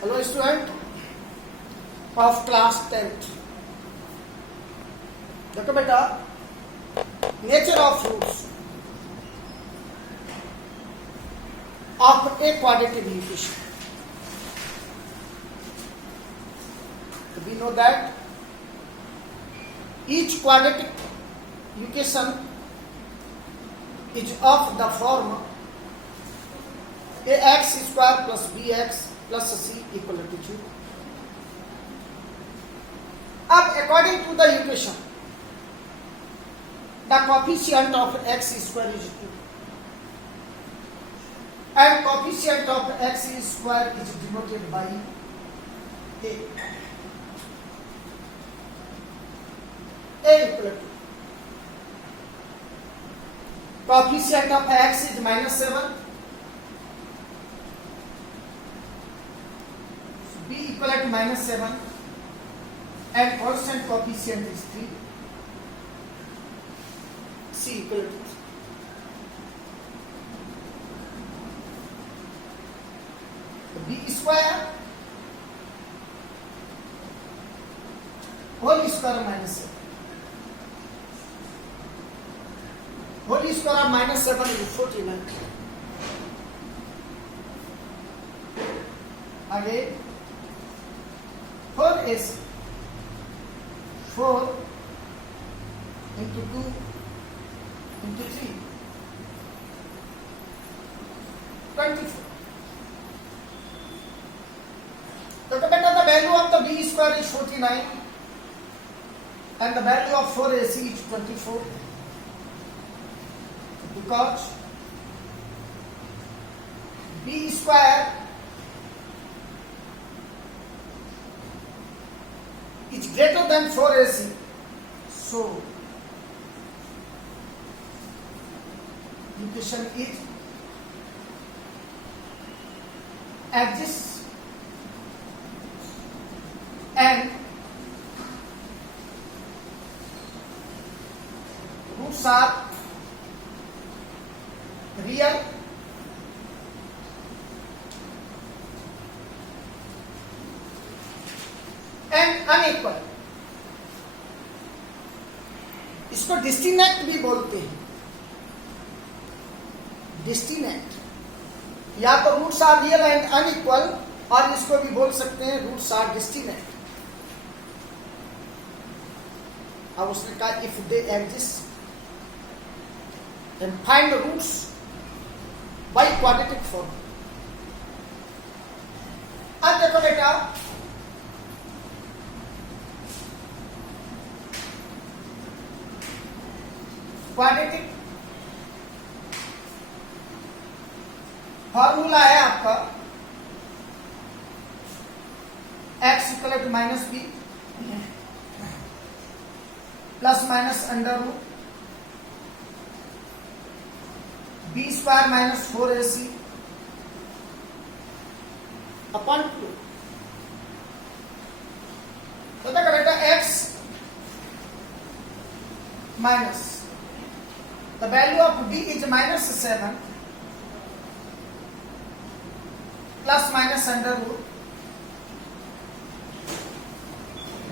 Hello student of class 10th. देखो बेटा, nature of fruits of a quadratic equation. We know that each quadratic equation is of the form ax square plus bx plus c equal to 0. अब according to the equation, the coefficient of x square is 2 and coefficient of x square is denoted by a. A equal to coefficient of x is -7, b equal to -7 and constant coefficient is 3, c equal to 3. b square whole square -7. Whole square of -7 is 49. Again, 4 is 4 into 2 into 3, 24. So the value of the b square is 49 and the value of 4ac is 24. Because b square is greater than 4ac, so equation is exists and roots are real and unequal. इसको distinct भी बोलते हैं. Distinct या तो roots are real and unequal, और इसको भी बोल सकते हैं रूट्स आर डिस्टिनेक्ट. अब उसने कहा if they exist then find the roots by quadratic form. अब देखो बेटा, क्वाड्रेटिक फॉर्मूला है आपका x equal to -b plus minus under root b square minus 4ac upon 2. तो देखो बेटा x minus the value of b is -7 plus minus under root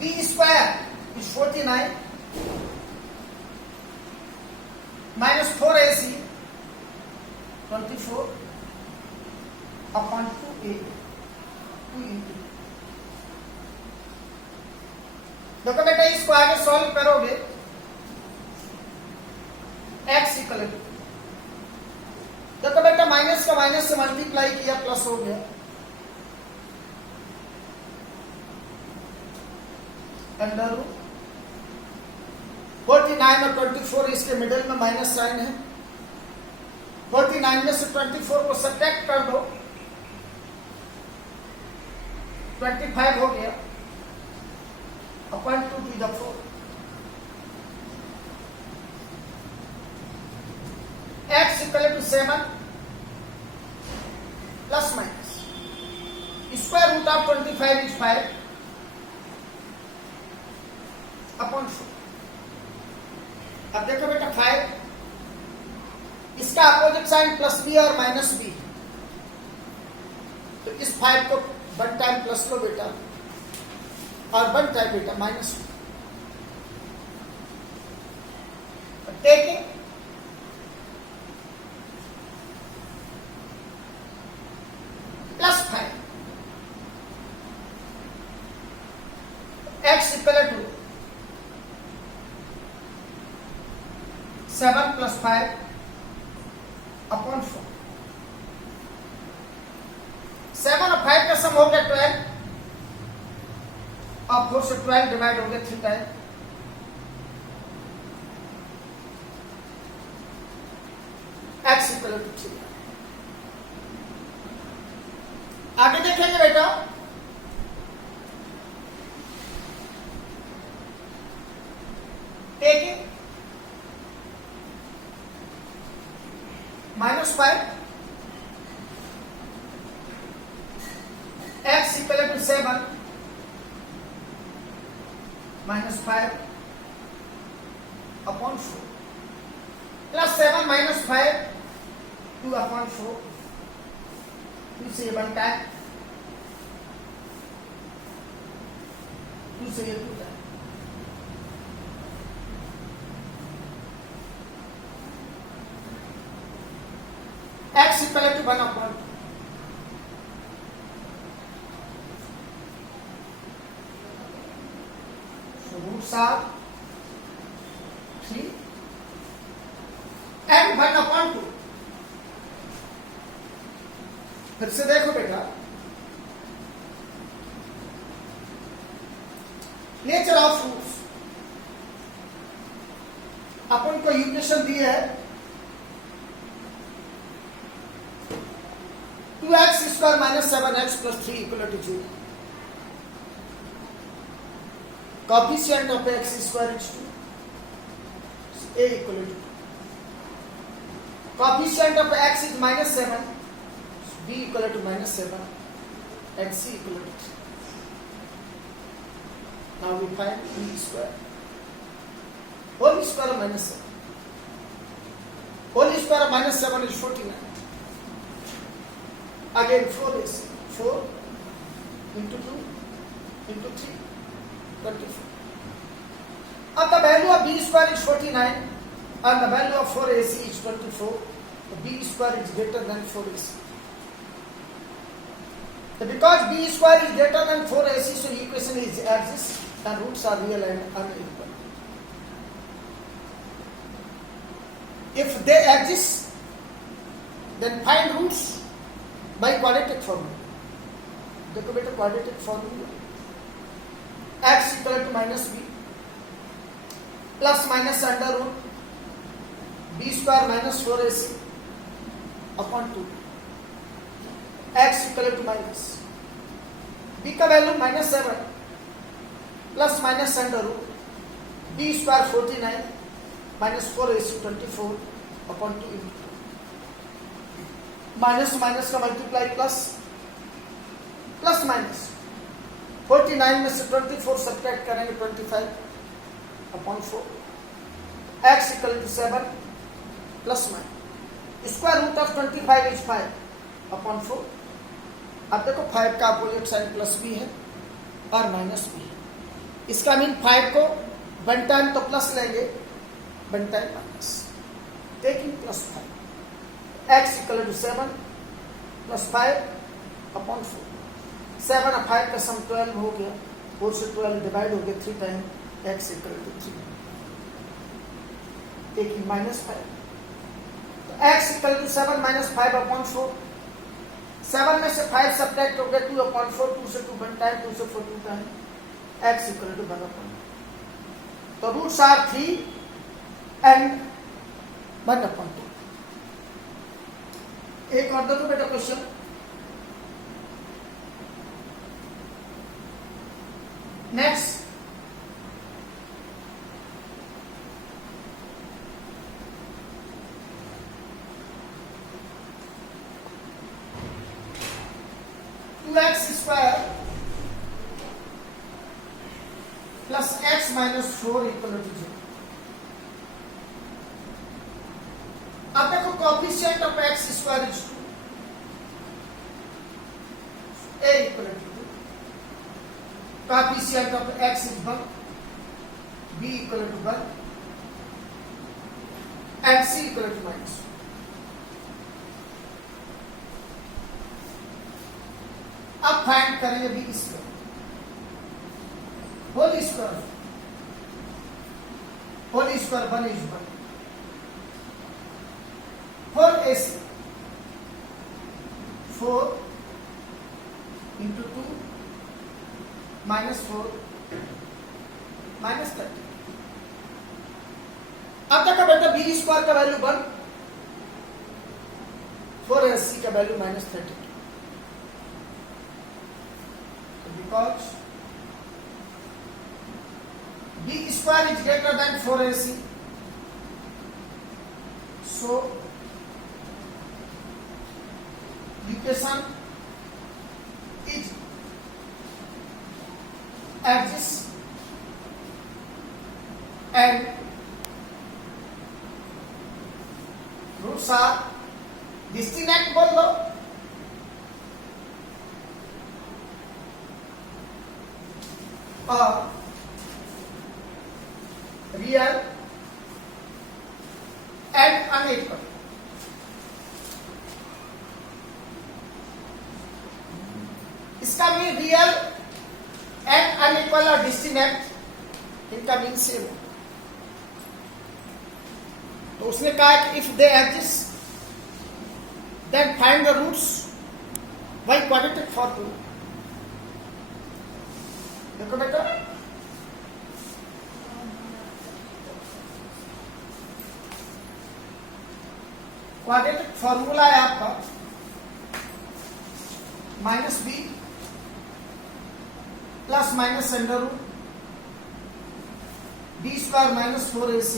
b square is 49 minus 4ac 24 upon 2a 2 into. देखो बेटा, इसको आगे सॉल्व करोगे x equal to, देखो बेटा माइनस का माइनस से मल्टीप्लाई किया प्लस हो गया, अंडर रूट 49 और 24 इसके मिडिल में माइनस साइन है. 49 में से 24 को सब्ट्रैक्ट कर दो, 25 हो गया upon 2 to the 4. x equal to 7 plus minus square root of 25 is 5 upon 4. अब देखो बेटा 5, इसका अपोजिट साइन प्लस बी और माइनस बी, तो इस 5 को वन टाइम प्लस लो बेटा, और वन टाइम बेटा माइनस लो। टेकिंग +5 x equal to 7 + 5 upon 4। 7 और 5 का सम हो गया 12, और 4 से 12 डिवाइड हो गया 3 टाइम। x equal to 3। आगे देखेंगे बेटा, टेकिंग -5 x equal to 7 -5 upon 4 plus 7 minus 5 2 upon 4, 2 से 1 टाइम, 2 से 2 टाइम। x equal to 1 upon 2। So roots are 3 and 1 upon 2। फिर से देखो बेटा, नेचर ऑफ रूट्स अपन को इक्वेशन दी है 2x square minus 7x plus 3 equal to 0। Coefficient of x square is 2, a equal to 2। Coefficient of x is -7, b equal to -7 and c equal to 3। Now we find b square. Whole square of -7. Whole square of -7 is 49. Again 4 is 4 into 2 into 3, 24. And the value of b square is 49 and the value of 4ac is 24. The b square is greater than 4ac. So because b square is greater than 4ac, so equation is exists and roots are real and unequal. If they exist, then find roots by quadratic formula. देखो बेटा quadratic formula, x equal to -b plus minus under root b square minus 4ac upon 2, x equal to minus b का value -7 plus minus under root b square 49 minus 4ac 24 upon 2 into minus minus का multiply plus plus minus 49 में से 24 subtract करेंगे 25 upon 4 x equal to 7 plus minus square root of 25 is 5 upon 4। अब देखो 5 का opposite sign plus भी है और माइनस भी है, इसका मीन 5 को 1 टाइम तो प्लस लेंगे, 1 time minus, taking plus 5 x equal to 7 plus 5 upon 4। 7 और 5 का सम 12 हो गया, 4 से 12 डिवाइड हो गया 3 time, x equal to 3, taking -5। तो x equal to 7 minus 5 upon 4। 7 में से 5 सब्ट्रैक्ट हो गया 2 अपॉन 4, 2 से 2 1 टाइम, 2 से 4 2 time, x equal to 1 upon. तो रूट्स आर 3 एंड 1 अपॉन 2। एक और देखो बेटा question, next x square plus x minus 4 equal to 0। अब देखो coefficient of x square is 2, a equal to coefficient of x is 1, b equal to 1 and c equal to -1. अब find करेंगे b square whole square 1 is 1 4ac 4 into 2 minus 4 minus 30. अब तक का बेटा B square का वैल्यू 1 4ac का वैल्यू -32 because b square is greater than 4ac, so equation is exists and roots are distinct बोल दो और रियल एंड अनइक्वल. इसका मीन रियल एंड अनइक्वल और डिस्टिंक्ट इनका मीन सेम है. तो उसने कहा कि if they exist then find the roots by quadratic formula. देखो बेटा क्वाड्रेटिक फॉर्मूला है आपका -b plus minus under root b square -4ac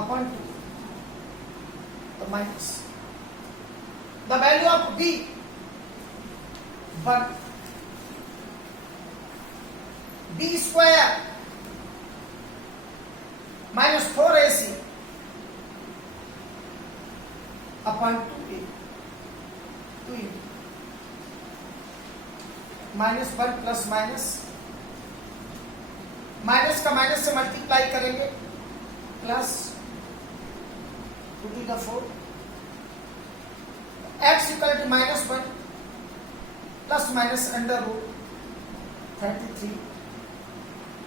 upon 2 the minus the value of b 1 b square -4ac upon 2a 2 -1 plus minus का minus से multiply करेंगे plus 2 to the 4 x equal to -1 plus minus under root 33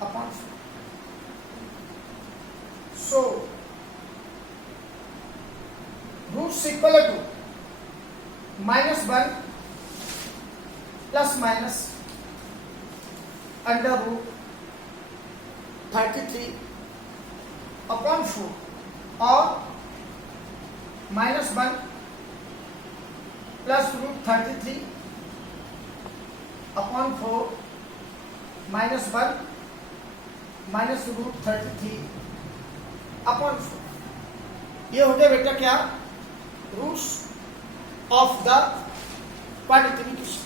upon 4. So roots equal to -1 plus minus under root 33 upon 4 और -1 plus root 33 upon 4 -1 minus root 33 upon 4. ये हो गया बेटा क्या roots of the quadratic equation.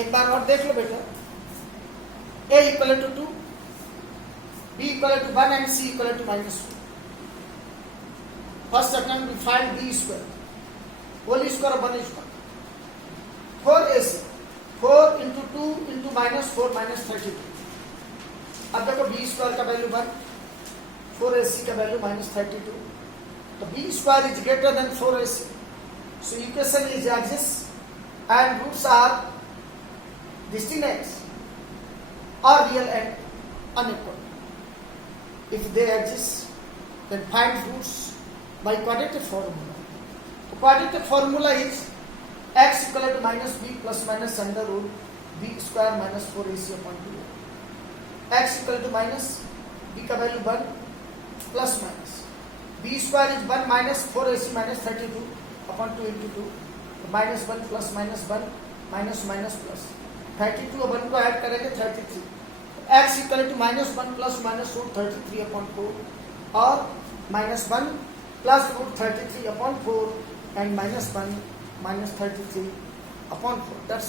एक बार और देख लो बेटा a equal to 2 b equal to 1 and c equal to -2. First attempt we find b square whole square of 1 is 1 4ac 4 into 2 into -4 -32. अब देखो b स्क्वायर का वैल्यू 1 4ac का वैल्यू -32. तो b square is greater than 4ac, so equation is exists and roots are distinct or real and unequal. If they exist, then find roots by quadratic formula. The quadratic formula is x equal to -b plus minus under root b square minus 4ac upon 2. X equal to minus b का वैल्यू 1 plus minus b square is 1 minus 4ac minus 32 upon 2 into 2. -1 plus -1 minus minus plus 32 अब 1 को ऐड करेंगे 33. x equal to -1 plus minus root 33 upon 4 और -1 plus root 33 upon 4 and -1 minus 33 upon 4. That's